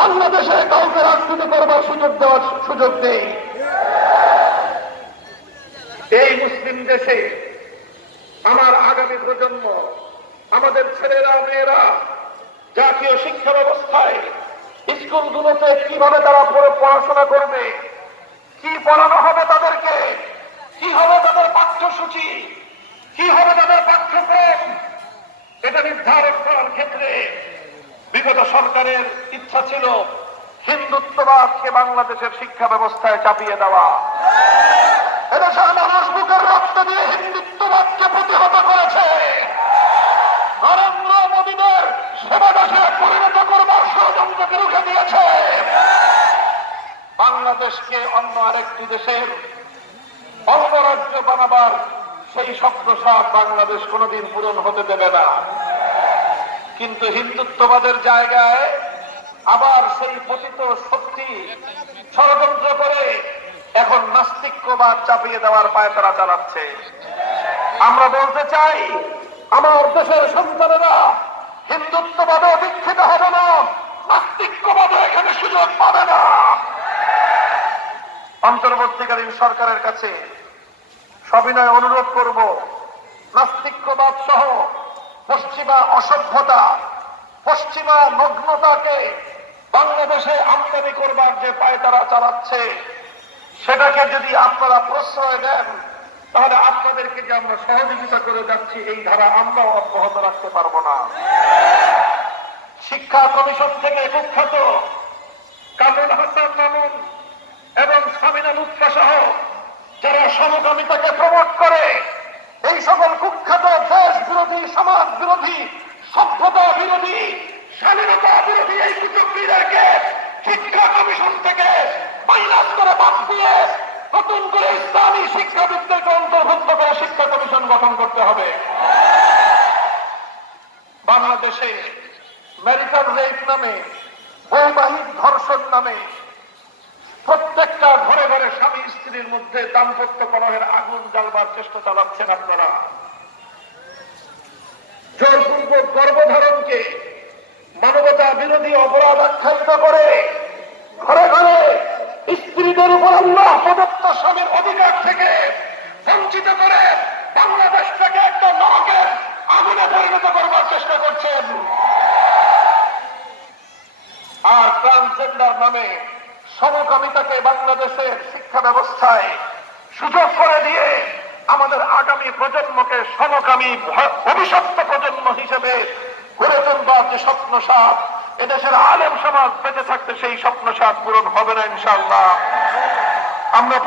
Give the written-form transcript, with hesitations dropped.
বাংলাদেশে কাউকে রাজনীতি করবার সুযোগ নেই। এই মুসলিম দেশে আমার আগামী প্রজন্ম, আমাদের ছেলেরা মেয়েরা জাতীয় শিক্ষা ব্যবস্থায় স্কুলগুলোতে কিভাবে তারা পড়াশোনা করবে, কি পড়ানো হবে তাদেরকে, কি হবে তাদের পাঠ্যসূচি, কি হবে তাদের পাঠ্যক্রম, এটা নির্ধারণ করার ক্ষেত্রে বিগত সরকারের ইচ্ছা ছিল হিন্দুত্ববাদকে বাংলাদেশের শিক্ষা ব্যবস্থায় চাপিয়ে দেওয়া। এদেশের মানুষ বুকের রক্ত দিয়ে হিন্দুত্ববাদকে প্রতিহত করেছে। নরেন্দ্র মোদীদের সেবা দেশে পরিণত করবার ষড়যন্ত্রকে রুখে দিয়েছে। বাংলাদেশকে অন্য আরেকটি দেশের অঙ্গরাজ্য বানাবার সেই স্বপ্নসাপ বাংলাদেশ কোনোদিন পূরণ হতে দেবে না। কিন্তু হিন্দুত্ববাদের জায়গায় আবার সেই পতিত শক্তি ষড়যন্ত্র করে এখন নাস্তিক্যবাদ চাপিয়ে দেওয়ার পায়তারা চালাচ্ছে। আমরা বলতে চাই, আমার দেশের সন্তানেরা হিন্দুত্ববাদে দীক্ষিত হবে না, নাস্তিক্যবাদে এখানে সুযোগ পাবে না। অন্তর্বর্তীকালীন সরকারের কাছে সবিনয় অনুরোধ করব, নাস্তিক্যবাদ সহ পশ্চিমা অসভ্যতা, পশ্চিমা নগ্নতাকে বাংলাদেশে আমদানি করবার যে পায়তারা চালাচ্ছে, সেটাকে যদি আপনারা প্রশ্রয় দেন তাহলে আপনাদেরকে যে আমরা সহযোগিতা করে যাচ্ছি এই ধারা আমরাও অব্যাহত রাখতে পারবো না। শিক্ষা কমিশন থেকে কুখ্যাত কামরুল হাসান মামুন এবং সামিনা লুৎফা সহ যারা সমকামিতাকে প্রমোট করে, এই সকল কুখ্যাত দেশ বিরোধী, সমাজ বিরোধী, সভ্যতা বিরোধী, স্বাধীনতা বিরোধী এই কুচক্রীদেরকে শিক্ষা কমিশন থেকে মাইনাস করে বাদ দিয়ে নতুন করে ইসলামী শিক্ষাবিদদেরকে অন্তর্ভুক্ত করে শিক্ষা কমিশন গঠন করতে হবে। বাংলাদেশে ম্যারিটাল রেপ নামে, বৈবাহিক ধর্ষণ নামে প্রত্যেকটা ঘরে ঘরে স্বামী স্ত্রীর মধ্যে দাম্পত্য কলহের আগুন জ্বালবার চেষ্টা চালাচ্ছেন আপনারা। জোরপূর্বক গর্ভধারণকে মানবতা বিরোধী অপরাধ আখ্যায়িত করে ঘরে ঘরে স্ত্রীদের উপর আল্লাহ প্রদত্ত স্বামীর অধিকার থেকে বঞ্চিত করে বাংলাদেশটাকে একটা নরকের আগুনে পরিণত করবার চেষ্টা করছেন। আর ট্রান্সজেন্ডার নামে সমকামিতাকে বাংলাদেশের শিক্ষা ব্যবস্থায় সুযোগ করে দিয়ে আমাদের আগামী প্রজন্মকে সমকামী ভবিষ্যৎ প্রজন্ম হিসেবে গড়ে তুলবার যে স্বপ্নসাপ, এদেশের আলেম সমাজ বেঁচে থাকতে সেই স্বপ্নসাপ পূরণ হবে না ইনশাআল্লাহ। আমরা